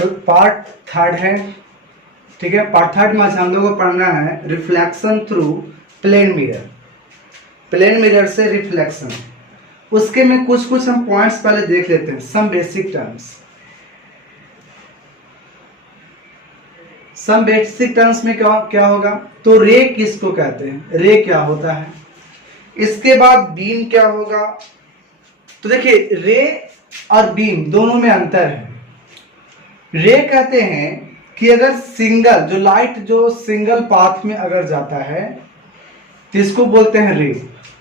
तो part third है, ठीक है। पार्ट थर्ड में हम लोगों को पढ़ना है reflection through plane mirror, plane mirror से रिफ्लेक्शन। उसके में कुछ कुछ हम पॉइंट्स पहले देख लेते हैं, some basic terms. Some basic terms में क्या क्या होगा, तो रे किसको कहते हैं, रे क्या होता है, इसके बाद बीम क्या होगा। तो देखिए रे और बीम दोनों में अंतर है। रे कहते हैं कि अगर सिंगल जो लाइट जो सिंगल पाथ में अगर जाता है तो इसको बोलते हैं रे,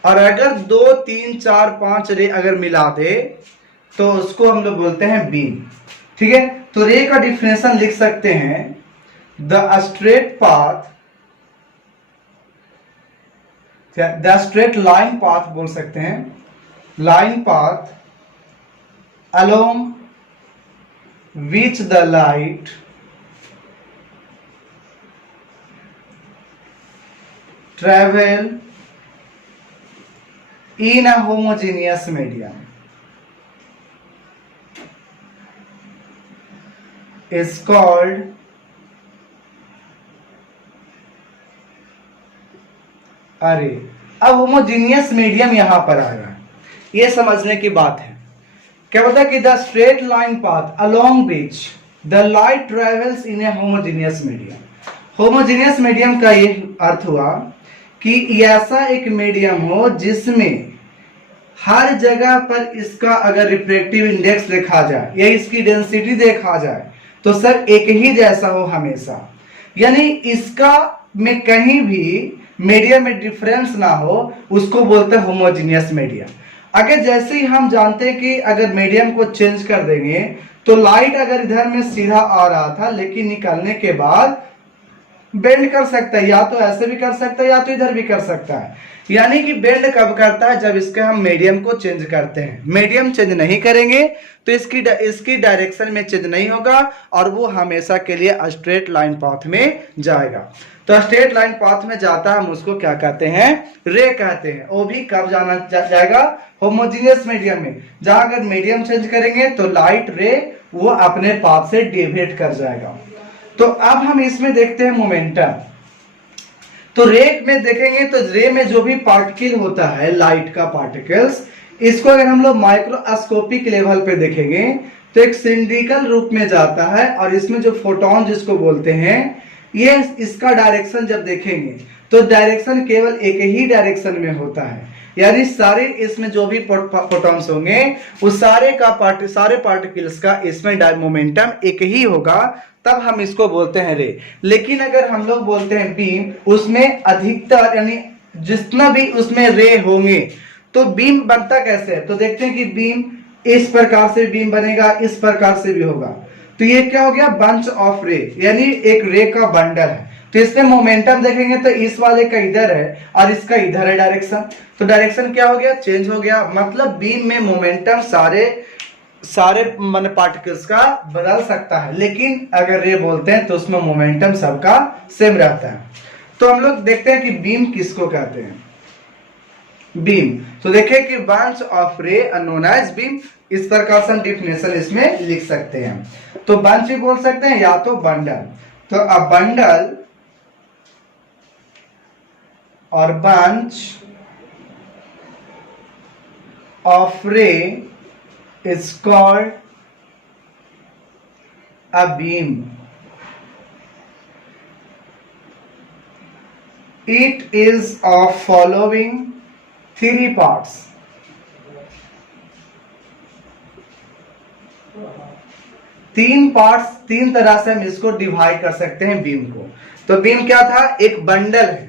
और अगर 2 3 4 5 रे अगर मिला दे तो उसको हम लोग बोलते हैं बीम, ठीक है। तो रे का डिफिनेशन लिख सकते हैं, the straight path, the straight line path बोल सकते हैं, line path along which the light travel in a homogeneous medium is called अरे। अब होमोजीनियस मीडियम यहां पर आएगा, ये समझने की बात है। क्या बता कि the straight line path along which the light travels in A homogeneous medium. Homogeneous medium का ये अर्थ हुआ कि ऐसा एक मीडियम हो जिसमें हर जगह पर इसका अगर रिफ्रैक्टिव इंडेक्स देखा जाए या इसकी डेंसिटी देखा जाए तो सर एक ही जैसा हो हमेशा, यानी इसका में कहीं भी मीडियम में डिफरेंस ना हो, उसको बोलते हैं होमोजीनियस मीडियम। अगर जैसे ही हम जानते हैं कि अगर मीडियम को चेंज कर देंगे तो लाइट अगर इधर में सीधा आ रहा था लेकिन निकलने के बाद बेंड कर सकता है, या तो ऐसे भी कर सकता है या तो इधर भी कर सकता है। यानी कि बेंड कब करता है, जब इसके हम मीडियम को चेंज करते हैं। मीडियम चेंज नहीं करेंगे तो इसकी डायरेक्शन में चेंज नहीं होगा और वो हमेशा के लिए स्ट्रेट लाइन पाथ में जाएगा। तो स्ट्रेट लाइन पाथ में जाता है, हम उसको क्या कहते हैं, रे कहते हैं। वो भी कब जाएगा, होमोजीनियस मीडियम में। जहां अगर मीडियम चेंज करेंगे तो लाइट रे वो अपने पाथ से डेविएट कर जाएगा। तो अब हम इसमें देखते हैं मोमेंटम। तो रे में देखेंगे तो रे में जो भी पार्टिकल होता है, लाइट का पार्टिकल्स, इसको अगर हम लोग माइक्रोस्कोपिक लेवल पे देखेंगे तो एक सिलिंड्रिकल रूप में जाता है, और इसमें जो फोटोन जिसको बोलते हैं, ये इसका डायरेक्शन जब देखेंगे तो डायरेक्शन केवल एक ही डायरेक्शन में होता है। यानी सारे इसमें जो भी फोटॉन्स होंगे उस सारे पार्टिकल्स का इसमें मोमेंटम एक ही होगा, तब हम इसको बोलते हैं रे। लेकिन अगर हम लोग बोलते हैं बीम, उसमें अधिकतर यानी जितना भी उसमें रे होंगे, तो बीम बनता कैसे है, तो देखते हैं कि बीम इस प्रकार से बीम बनेगा, इस प्रकार से भी होगा। तो ये क्या हो गया, बंच ऑफ रे, यानी एक रे का बंडल है। तो इसमें मोमेंटम देखेंगे तो इस वाले का इधर है और इसका इधर है डायरेक्शन, तो डायरेक्शन क्या हो गया, चेंज हो गया। मतलब बीम में मोमेंटम सारे पार्टिकल्स का बदल सकता है, लेकिन अगर रे बोलते हैं तो उसमें मोमेंटम सबका सेम रहता है। तो हम लोग देखते हैं कि बीम किसको कहते हैं, बीम। तो देखिए कि bunch of ray known as beam, इस प्रकार से हम डिफिनेशन इसमें लिख सकते हैं। तो बंच भी बोल सकते हैं या तो बंडल। तो अ बंडल और बंच ऑफ रे is called a beam. It is of following 3 parts. तीन तरह से हम इसको डिवाइड कर सकते हैं बीम को। तो बीम क्या था, एक बंडल है।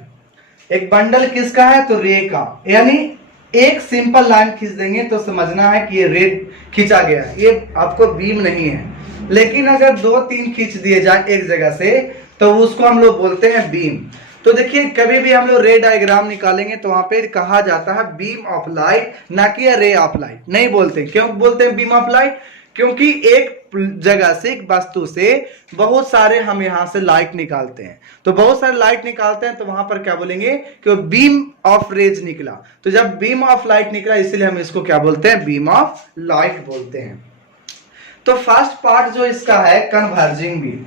एक बंडल किसका है, तो रे का। यानी एक सिंपल लाइन खींच देंगे तो समझना है कि ये रे खींचा गया है, ये आपको बीम नहीं है। लेकिन अगर 2-3 खींच दिए जाए एक जगह से तो उसको हम लोग बोलते हैं बीम। तो देखिए कभी भी हम लोग रे डायग्राम निकालेंगे तो वहां पे कहा जाता है बीम ऑफ लाइट, ना कि रे ऑफ लाइट नहीं बोलते। क्यों बोलते हैं बीम ऑफ लाइट, क्योंकि एक जगह से, एक वस्तु से बहुत सारे हम यहां से लाइट निकालते हैं। तो बहुत सारे लाइट निकालते हैं तो वहां पर क्या बोलेंगे कि बीम ऑफ रेज निकला। तो जब बीम ऑफ लाइट निकला इसलिए हम इसको क्या बोलते हैं, बीम ऑफ लाइट बोलते हैं। तो फर्स्ट पार्ट जो इसका है कन्वर्जिंग बीम,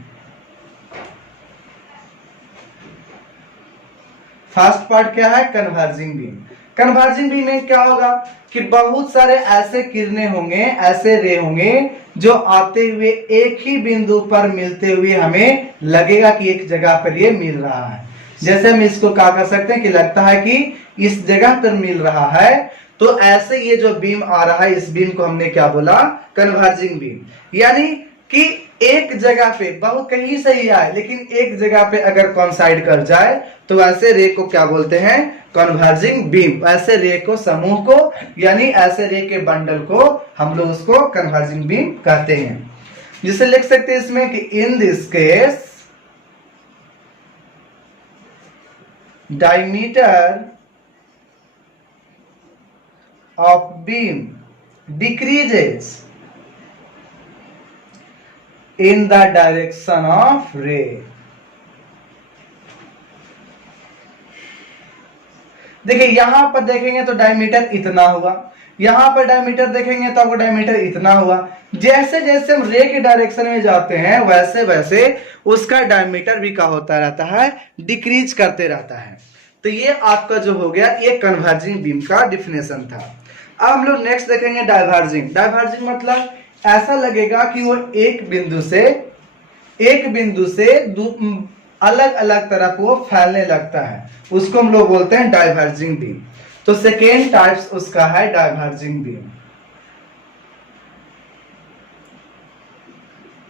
फर्स्ट पार्ट क्या है कन्वर्जिंग बीम। कन्वर्जिंग बीम में क्या होगा कि बहुत सारे ऐसे किरणें होंगे, ऐसे रे होंगे जो आते हुए एक ही बिंदु पर मिलते हुए हमें लगेगा कि एक जगह पर ये मिल रहा है। जैसे हम इसको क्या कर सकते हैं कि लगता है कि इस जगह पर मिल रहा है, तो ऐसे ये जो बीम आ रहा है इस बीम को हमने क्या बोला कन्वर्जिंग बीम। यानी कि एक जगह पे बहुत कहीं से ही आए लेकिन एक जगह पे अगर कॉन्साइड कर जाए तो ऐसे रे को क्या बोलते हैं कन्वर्जिंग बीम। ऐसे रे को समूह को यानी ऐसे रे के बंडल को हम लोग उसको कन्वर्जिंग बीम कहते हैं। जिसे लिख सकते हैं इसमें कि in this case diameter of beam decreases in the direction of ray। देखिए यहां पर देखेंगे तो डायमीटर इतना हुआ, यहां पर डायमीटर देखेंगे तो आपको डायमीटर इतना हुआ। जैसे जैसे हम रे के डायरेक्शन में जाते हैं वैसे वैसे उसका डायमीटर भी क्या होता रहता है डिक्रीज करते रहता है। तो ये आपका जो हो गया ये कन्वर्जिंग बीम का डिफिनेशन था। अब हम लोग नेक्स्ट देखेंगे डाइवर्जिंग। डाइवर्जिंग मतलब ऐसा लगेगा कि वो एक बिंदु से अलग अलग तरफ वो फैलने लगता है, उसको हम लोग बोलते हैं डाइवर्जिंग बीम। तो सेकेंड टाइप्स उसका है डाइवर्जिंग बीम।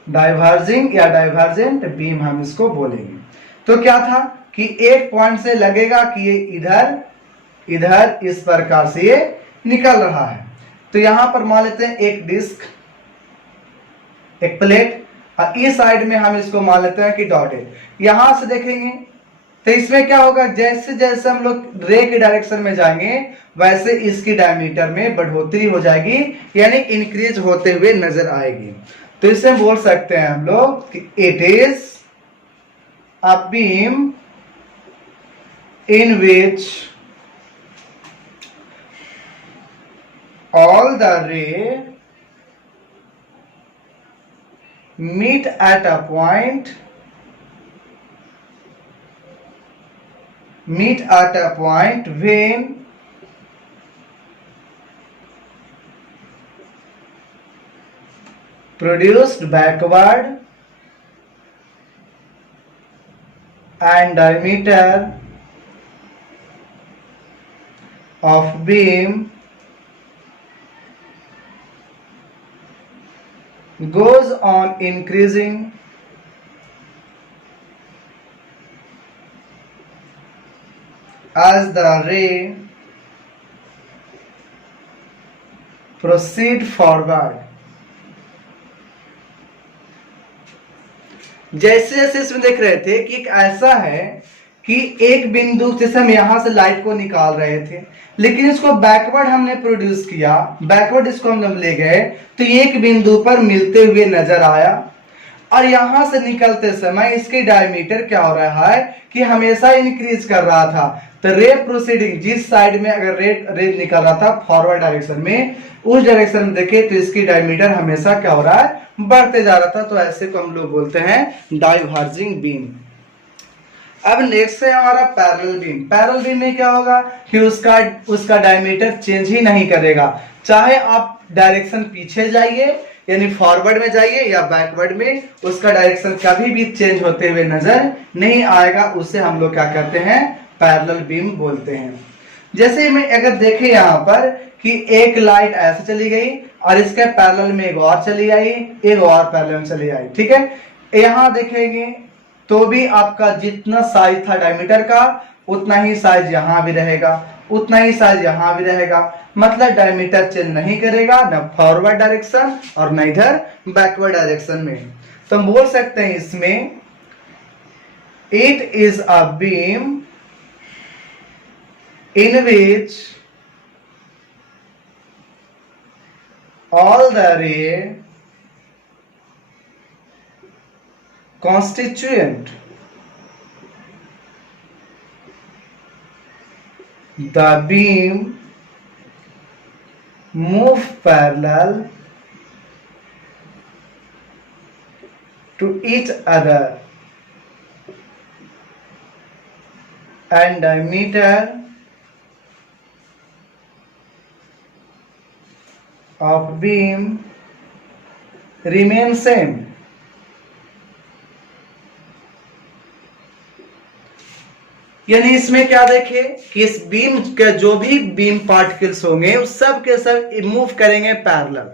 डाइवर्जिंग या डाइवर्जेंट बीम हम इसको बोलेंगे। तो क्या था कि एक पॉइंट से लगेगा कि ये इधर इस प्रकार से ये निकल रहा है। तो यहां पर मान लेते हैं एक डिस्क, एक प्लेट, और इस साइड में हम इसको मान लेते हैं कि डॉटेड। यहां से देखेंगे तो इसमें क्या होगा जैसे जैसे हम लोग रे के डायरेक्शन में जाएंगे वैसे इसकी डायमीटर में बढ़ोतरी हो जाएगी, यानी इंक्रीज होते हुए नजर आएगी। तो इसे बोल सकते हैं हम लोग कि it is a beam in which all the ray meet at a point when produced backward and diameter of beam goes on increasing as the ray proceed forward। जैसे जैसे इसमें देख रहे थे कि एक ऐसा है कि एक बिंदु जैसे हम यहां से लाइट को निकाल रहे थे लेकिन इसको बैकवर्ड हमने प्रोड्यूस किया, बैकवर्ड इसको हम ले गए तो एक बिंदु पर मिलते हुए नजर आया, और यहां से निकलते समय इसके डायमीटर क्या हो रहा है कि हमेशा इंक्रीज कर रहा था। तो रे प्रोसीडिंग जिस साइड में अगर रे निकल रहा था फॉरवर्ड डायरेक्शन में, उस डायरेक्शन में देखे तो इसकी डायमीटर हमेशा क्या हो रहा है बढ़ते जा रहा था। तो ऐसे को हम लोग बोलते हैं डाइवर्जिंग बीम। अब नेक्स्ट है हमारा पैरेलल बीम। पैरेलल बीम में क्या होगा कि उसका डायमीटर चेंज ही नहीं करेगा, चाहे आप डायरेक्शन पीछे जाइए यानी फॉरवर्ड में जाइए या बैकवर्ड में, उसका डायरेक्शन कभी भी चेंज होते हुए नजर नहीं आएगा। उसे हम लोग क्या कहते हैं पैरेलल बीम बोलते हैं। जैसे में अगर देखें यहाँ पर कि एक लाइट ऐसे चली गई और इसके पैरेलल में एक और चली आई, एक और पैरेलल में चली आई, ठीक है। यहाँ देखेंगे तो भी आपका जितना साइज था डायमीटर का उतना ही साइज यहां भी रहेगा, उतना ही साइज यहां भी रहेगा। मतलब डायमीटर चेंज नहीं करेगा न फॉरवर्ड डायरेक्शन और न इधर बैकवर्ड डायरेक्शन में। तो हम बोल सकते हैं इसमें it is a beam in which all the ray constituent the beam move parallel to each other and diameter of beam remain same. यानी इसमें क्या देखे कि इस बीम के जो भी बीम पार्टिकल्स होंगे उस सब के सब मूव करेंगे पैरेलल,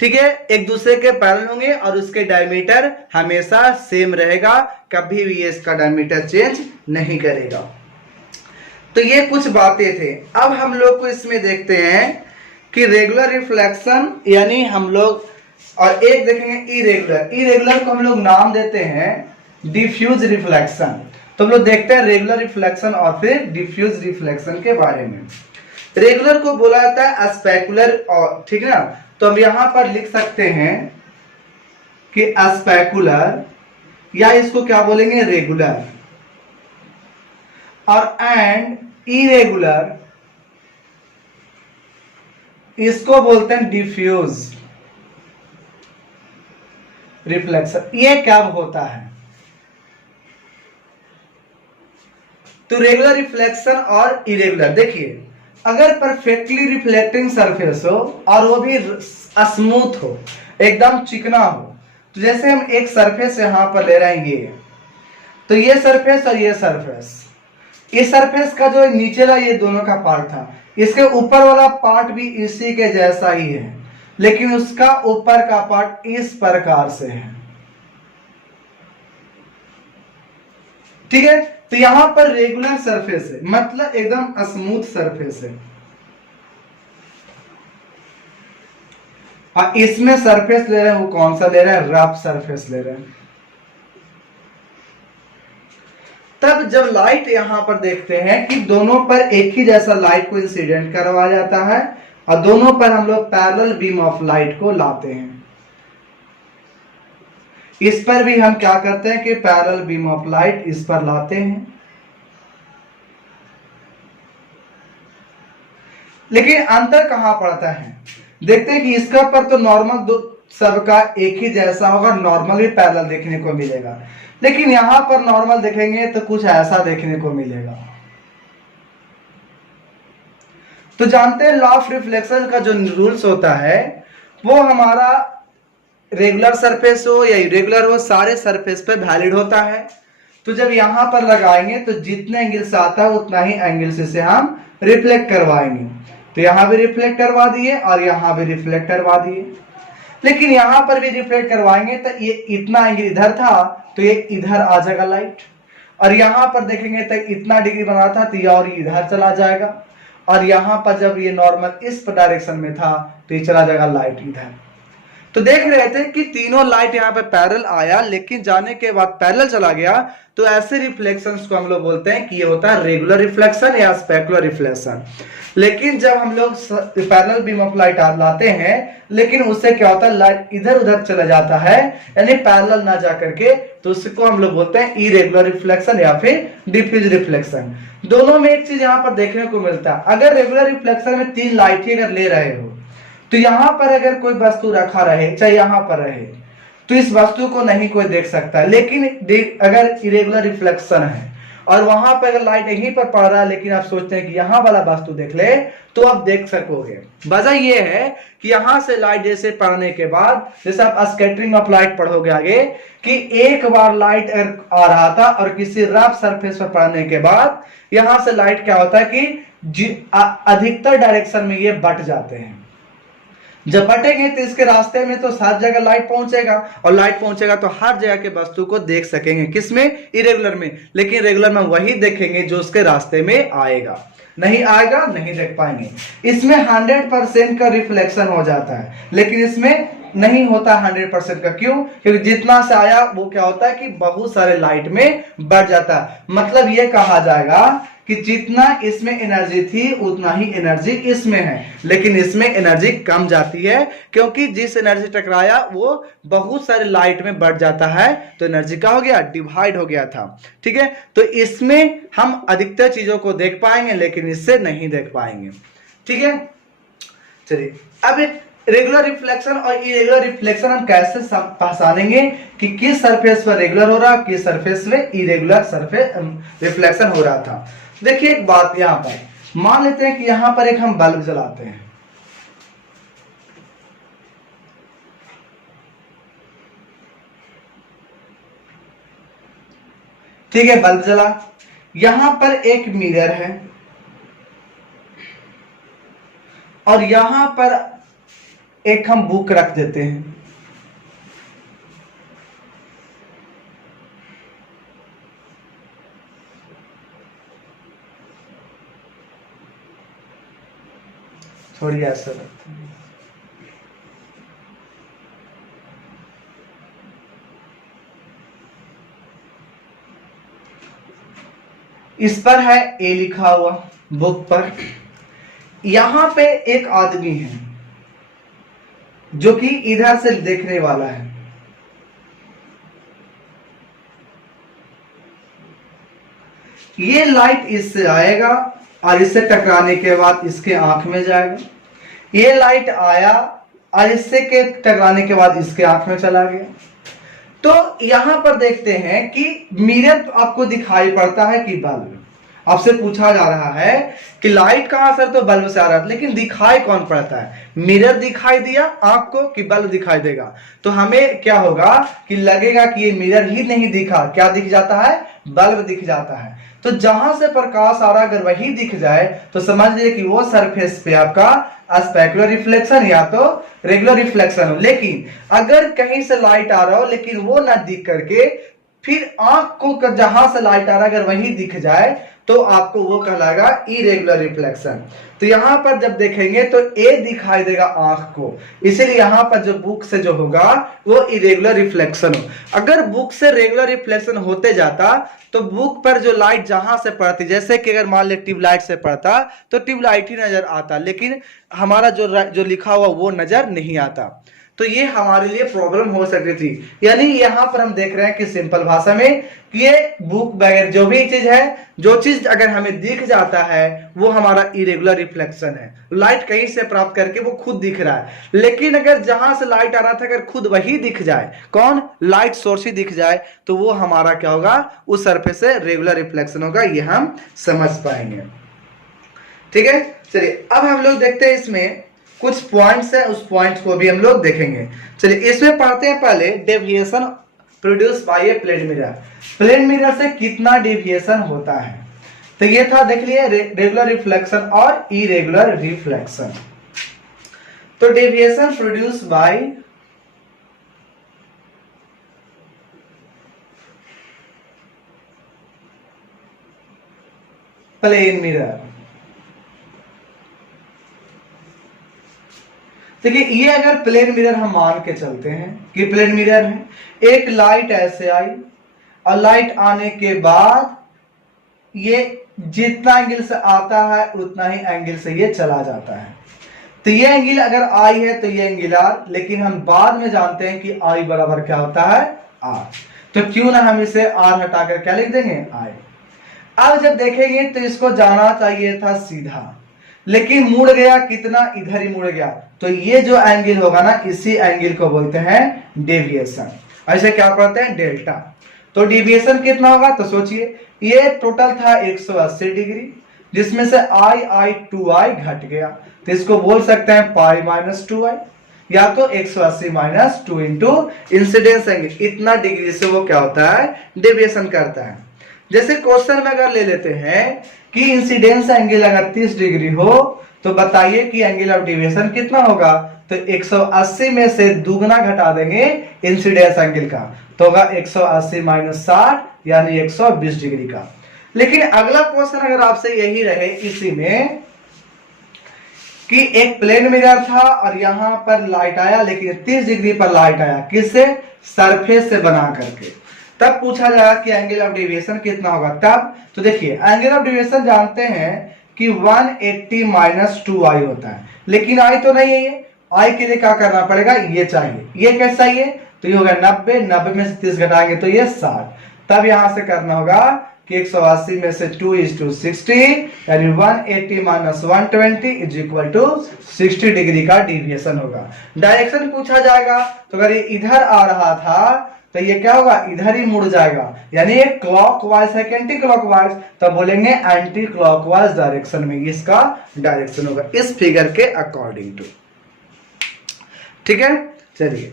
ठीक है, एक दूसरे के पैरेलल होंगे और उसके डायमीटर हमेशा सेम रहेगा, कभी भी ये इसका डायमीटर चेंज नहीं करेगा। तो ये कुछ बातें थे। अब हम लोग को इसमें देखते हैं कि रेगुलर रिफ्लेक्शन यानी हम लोग, और एक देखेंगे इरेगुलर। इरेगुलर को हम लोग नाम देते हैं डिफ्यूज रिफ्लेक्शन। तो हम लोग देखते हैं रेगुलर रिफ्लेक्शन और फिर डिफ्यूज रिफ्लेक्शन के बारे में। रेगुलर को बोला जाता है स्पेकुलर, और ठीक है ना, तो हम यहां पर लिख सकते हैं कि स्पेकुलर, या इसको क्या बोलेंगे रेगुलर, और एंड इरेगुलर इसको बोलते हैं डिफ्यूज रिफ्लेक्शन। ये कब होता है? तो रेगुलर रिफ्लेक्शन और इरेगुलर, देखिए अगर परफेक्टली रिफ्लेक्टिंग सरफेस हो और वो भी स्मूथ हो, एकदम चिकना हो, तो जैसे हम एक सरफेस यहां पर ले रहे हैं ये, तो ये सरफेस और ये सरफेस, इस सरफेस का जो नीचेला ये दोनों का पार्ट था, इसके ऊपर वाला पार्ट भी इसी के जैसा ही है, लेकिन उसका ऊपर का पार्ट इस प्रकार से है, ठीक है। तो यहां पर रेगुलर सरफेस है, मतलब एकदम स्मूथ सरफेस है, और इसमें सरफेस ले रहे हैं वो कौन सा ले रहे हैं? रफ सरफेस ले रहे हैं। तब जब लाइट यहां पर देखते हैं कि दोनों पर एक ही जैसा लाइट को इंसिडेंट करवाया जाता है और दोनों पर हम लोग पैरेलल बीम ऑफ लाइट को लाते हैं, इस पर भी हम क्या करते हैं कि पैरेलल बीम ऑफ लाइट इस पर लाते हैं। लेकिन अंतर कहां पड़ता है? देखते हैं कि इसका पर तो नॉर्मल दो सबका एक ही जैसा होगा, नॉर्मल भी पैरेलल देखने को मिलेगा, लेकिन यहां पर नॉर्मल देखेंगे तो कुछ ऐसा देखने को मिलेगा। तो जानते हैं लॉ ऑफ रिफ्लेक्शन का जो रूल्स होता है वो हमारा रेगुलर सरफेस हो या इरेगुलर हो, सारे सरफेस पे वैलिड होता है। तो जब यहां पर लगाएंगे तो जितने एंगल से आता है उतना ही एंगल से हम रिफ्लेक्ट करवाएंगे। तो यहां भी रिफ्लेक्ट करवा दिए और यहां भी रिफ्लेक्ट करवा दिए, लेकिन यहां पर भी रिफ्लेक्ट करवाएंगे तो ये इतना एंगल इधर था तो ये इधर आ जाएगा लाइट, और यहां पर देखेंगे तो इतना डिग्री बना था तो ये और इधर चला जाएगा, और यहां पर जब ये नॉर्मल इस डायरेक्शन में था तो ये चला जाएगा लाइट इधर। तो देख रहे थे कि तीनों लाइट यहाँ पे पैरेलल आया, लेकिन जाने के बाद पैरेलल चला गया, तो ऐसे रिफ्लेक्शंस को हम लोग बोलते हैं कि ये होता है रेगुलर रिफ्लेक्शन या स्पेकुलर रिफ्लेक्शन। लेकिन जब हम लोग पैरेलल बीम ऑफ लाइट लाते हैं, लेकिन उससे क्या होता है लाइट इधर उधर चला जाता है, यानी पैरेलल ना जा करके, तो उसको हम लोग बोलते हैं इरेगुलर रिफ्लेक्शन या फिर डिफ्यूज रिफ्लेक्शन। दोनों में एक चीज यहाँ पर देखने को मिलता है, अगर रेगुलर रिफ्लेक्शन में तीन लाइट ही अगर ले रहे हो तो यहां पर अगर कोई वस्तु रखा रहे, चाहे यहां पर रहे, तो इस वस्तु को नहीं कोई देख सकता है। लेकिन अगर इरेगुलर रिफ्लेक्शन है और वहां पर अगर लाइट यहीं पर पड़ रहा है, लेकिन आप सोचते हैं कि यहां वाला वस्तु देख ले, तो आप देख सकोगे। वजह यह है कि यहां से लाइट जैसे पड़ने के बाद, जैसे आप स्कैटरिंग ऑफ लाइट पढ़ोगे आगे, कि एक बार लाइट अगर आ रहा था और किसी रफ सरफेस पर पड़ने के बाद यहां से लाइट क्या होता है कि अधिकतर डायरेक्शन में ये बट जाते हैं। जब बटेंगे तो इसके रास्ते में तो हर जगह लाइट पहुंचेगा, और लाइट पहुंचेगा तो हर जगह के वस्तु को देख सकेंगे। किसमें? इरेगुलर में। लेकिन रेगुलर में वही देखेंगे जो उसके रास्ते में आएगा, नहीं आएगा नहीं देख पाएंगे। इसमें 100% का रिफ्लेक्शन हो जाता है, लेकिन इसमें नहीं होता 100% का। क्यों? क्योंकि जितना से आया वो क्या होता है कि बहुत सारे लाइट में बढ़ जाता है। मतलब ये कहा जाएगा कि जितना इसमें एनर्जी थी उतना ही एनर्जी इसमें है, लेकिन इसमें एनर्जी कम जाती है, क्योंकि जिस एनर्जी टकराया वो बहुत सारे लाइट में बढ़ जाता है, तो एनर्जी का हो गया डिवाइड हो गया था। ठीक है, तो इसमें हम अधिकतर चीजों को देख पाएंगे, लेकिन इससे नहीं देख पाएंगे। ठीक है, चलिए अब रेगुलर रिफ्लेक्शन और इरेगुलर रिफ्लेक्शन हम कैसे पहचानेंगे कि किस सरफेस पर रेगुलर हो रहा, किस सरफेस में इरेगुलर सरफेस रिफ्लेक्शन हो रहा था। देखिए एक बात यहां पर मान लेते हैं कि यहां पर एक हम बल्ब जलाते हैं, ठीक है, बल्ब जला, यहां पर एक मिरर है और यहां पर एक हम बुक रख देते हैं। थोड़ी ऐसा रखते हैं, इस पर है ए लिखा हुआ बुक पर। यहां पे एक आदमी है जो कि इधर से देखने वाला है, ये लाइट इससे आएगा और इससे टकराने के बाद इसके आंख में जाएगा, ये लाइट आया और इससे के टकराने के बाद इसके आंख में चला गया। तो यहां पर देखते हैं कि मिरर तो आपको दिखाई पड़ता है कि बल्ब, आपसे पूछा जा रहा है कि लाइट कहां से, तो बल्ब से आ रहा है, लेकिन दिखाई कौन पड़ता है, मिरर दिखाई दिया आंख को कि बल्ब दिखाई देगा। तो हमें क्या होगा कि लगेगा कि ये मिरर ही नहीं दिखा, क्या दिख जाता है, बल्ब दिख जाता है। तो जहां से प्रकाश आ रहा अगर वही दिख जाए तो समझ लीजिए कि वो सरफेस पे आपका स्पेक्युलर रिफ्लेक्शन या तो रेगुलर रिफ्लेक्शन हो। लेकिन अगर कहीं से लाइट आ रहा हो लेकिन वो ना दिख करके फिर आंख को जहां से लाइट आ रहा अगर वही दिख जाए तो आपको वो कहलाएगा इरेगुलर रिफ्लेक्शन। तो यहां पर जब देखेंगे तो ए दिखाई देगा आंख को, इसीलिए यहां पर जो बुक से जो होगा वो इरेगुलर रिफ्लेक्शन हो। अगर बुक से रेगुलर रिफ्लेक्शन होते जाता तो बुक पर जो लाइट जहां से पड़ती, जैसे कि अगर मान ले ट्यूबलाइट से पड़ता तो ट्यूबलाइट ही नजर आता, लेकिन हमारा जो लिखा हुआ वो नजर नहीं आता। तो ये हमारे लिए प्रॉब्लम हो सकती थी। यानी यहां पर हम देख रहे हैं कि सिंपल भाषा में कि ये बुक वगैरह जो भी चीज है, जो चीज अगर हमें दिख जाता है वो हमारा इरेगुलर रिफ्लेक्शन है। लाइट कहीं से प्राप्त करके वो खुद दिख रहा है, लेकिन अगर जहां से लाइट आ रहा था अगर खुद वही दिख जाए, कौन, लाइट सोर्स ही दिख जाए, तो वो हमारा क्या होगा, उस सरफेस से रेगुलर रिफ्लेक्शन होगा। ये हम समझ पाएंगे, ठीक है। चलिए अब हम लोग देखते हैं इसमें कुछ पॉइंट्स है, उस पॉइंट्स को भी हम लोग देखेंगे। चलिए इसमें पढ़ते हैं पहले deviation produce by a plane mirror. Plane mirror से कितना डेविएशन होता है, तो ये था देख लिए रेगुलर रिफ्लेक्शन और इरेगुलर रिफ्लेक्शन। तो deviation produce by plane mirror, देखिए ये अगर प्लेन मिरर हम मान के चलते हैं कि प्लेन मिरर है, एक लाइट ऐसे आई और लाइट आने के बाद ये जितना एंगल से आता है उतना ही एंगल से ये चला जाता है। तो ये एंगल अगर आई है तो ये एंगल आर, लेकिन हम बाद में जानते हैं कि आई बराबर क्या होता है, आर। तो क्यों ना हम इसे आर हटाकर क्या लिख देंगे, आई। अब जब देखेंगे तो इसको जाना चाहिए था सीधा, लेकिन मुड़ गया, कितना, इधर ही मुड़ गया। तो ये जो एंगल होगा ना, इसी एंगल को बोलते हैं डेविएशन। ऐसे क्या पढ़ते हैं, डेल्टा। तो डेविएशन कितना होगा, तो सोचिए ये टोटल था 180 डिग्री, जिसमें से आई 2i घट गया, तो इसको बोल सकते हैं पाई माइनस 2i, या तो 180 माइनस 2 इंटू इंसिडेंस एंगल, इतना डिग्री से वो क्या होता है, डेविएशन करता है। जैसे क्वेश्चन में अगर ले लेते हैं कि इंसिडेंस एंगल अगर 30 डिग्री हो तो बताइए कि एंगल ऑफ डेविएशन कितना होगा, तो 180 में से दुगना घटा देंगे इंसिडेंस एंगल का, तो होगा 180 माइनस 60 यानी 120 डिग्री का। लेकिन अगला क्वेश्चन अगर आपसे यही रहे इसी में कि एक प्लेन मिरर था और यहां पर लाइट आया, लेकिन 30 डिग्री पर लाइट आया, किससे, सरफेस से बना करके, तब पूछा जाएगा कि एंगल ऑफ डेविएशन कितना होगा तब। तो देखिए एंगल ऑफ डेविएशन जानते हैं कि 180 माइनस 2i होता है, लेकिन i तो नहीं है, ये i के लिए क्या करना पड़ेगा, ये चाहिए। ये कैसा चाहिए, तो ये होगा 90, 90 में से 30 घटाएंगे तो ये 60। तब यहां से करना होगा कि 180 में से 2:60 यानी 180 minus 120 is equal to 60 degree का डिविएशन होगा। डायरेक्शन पूछा जाएगा तो अगर ये इधर आ रहा था तो ये क्या होगा, इधर ही मुड़ जाएगा, यानी ये क्लॉकवाइज है एंटी क्लॉकवाइज, तब बोलेंगे एंटी क्लॉकवाइज डायरेक्शन में इसका डायरेक्शन होगा इस फिगर के अकॉर्डिंग टू। ठीक है, चलिए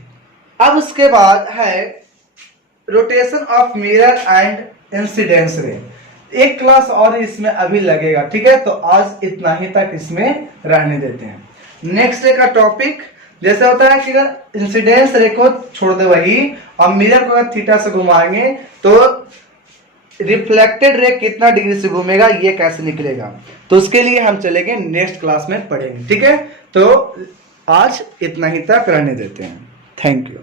अब उसके बाद है rotation of mirror and incidence रे। एक क्लास और इसमें अभी लगेगा, ठीक है, तो आज इतना ही तक इसमें रहने देते हैं। नेक्स्ट डे का टॉपिक जैसे होता है कि अगर इंसिडेंस रे को छोड़ दे वही, और मिरर को अगर थीटा से घुमाएंगे तो रिफ्लेक्टेड रे कितना डिग्री से घूमेगा ये कैसे निकलेगा, तो उसके लिए हम चलेंगे नेक्स्ट क्लास में पढ़ेंगे। ठीक है, तो आज इतना ही तक रहने देते हैं। Thank you.